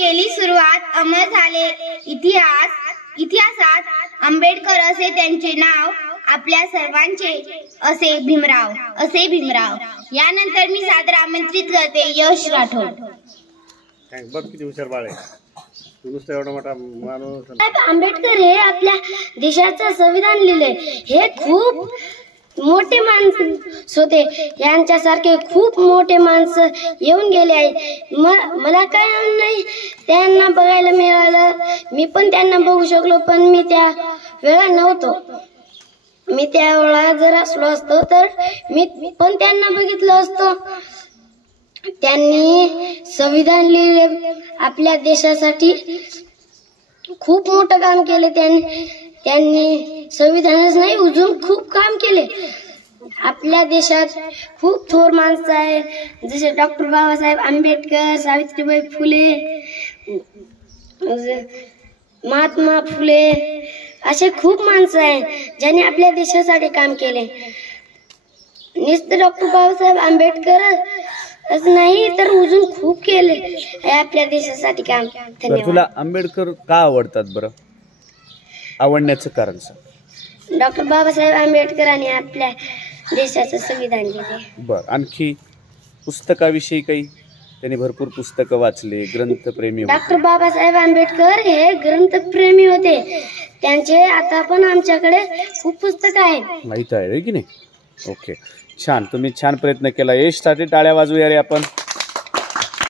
केली सुरुवात, अमर झाले इतिहासात आंबेडकर असे त्यांचे नाव, आपल्या सर्वांचे असे भीमराव. यानंतर मी सादर आमंत्रित करते यश राठोड. बघ किती हुशार बाळ आहे तू, नुसतं एवढा मोठा माणूस. आंबेडकर हे आपल्या देशाचं संविधान लिहिले, हे खूप मोठे माणूस होते. यांच्यासारखे खूप मोठे माणसं येऊन गेले आहे. मला काय नाही त्यांना बघायला मिळालं, मी पण त्यांना बघू शकलो, पण मी त्या वेळा नव्हतो. मी त्या वेळा जर असलो असतो तर मी पण त्यांना बघितलं असतो. त्यांनी संविधान लिहिले, आपल्या देशासाठी खूप मोठं काम केले. त्यांनी संविधानच नाही अजून खूप काम केले. आपल्या देशात खूप थोर माणसं आहे, जसे डॉक्टर बाबासाहेब आंबेडकर, सावित्रीबाई फुले, महात्मा फुले, असे खूप माणसं आहेत ज्यांनी आपल्या देशासाठी काम केले. नुसतं डॉक्टर बाबासाहेब आंबेडकर नाही तर अजून खूप केले आपल्या देशासाठी काम. तुला आंबेडकर का आवडतात बरं? आवडण्याचं कारण सांग. डॉक्टर बाबासाहेब आंबेडकरांनी आपल्या देशाचं संविधान लिहिले. बर, आणखी पुस्तकाविषयी काही? त्यांनी भरपूर पुस्तकं वाचले, ग्रंथप्रेमी होते. डॉक्टर बाबासाहेब आंबेडकर हे ग्रंथप्रेमी होते. त्यांचे आता पण आमच्याकडे खूप पुस्तकं आहेत. माहित आहे की नाही? ओके, छान. तुम्ही छान प्रयत्न केला. यशसाठी टाळ्या वाजवूया रे आपण.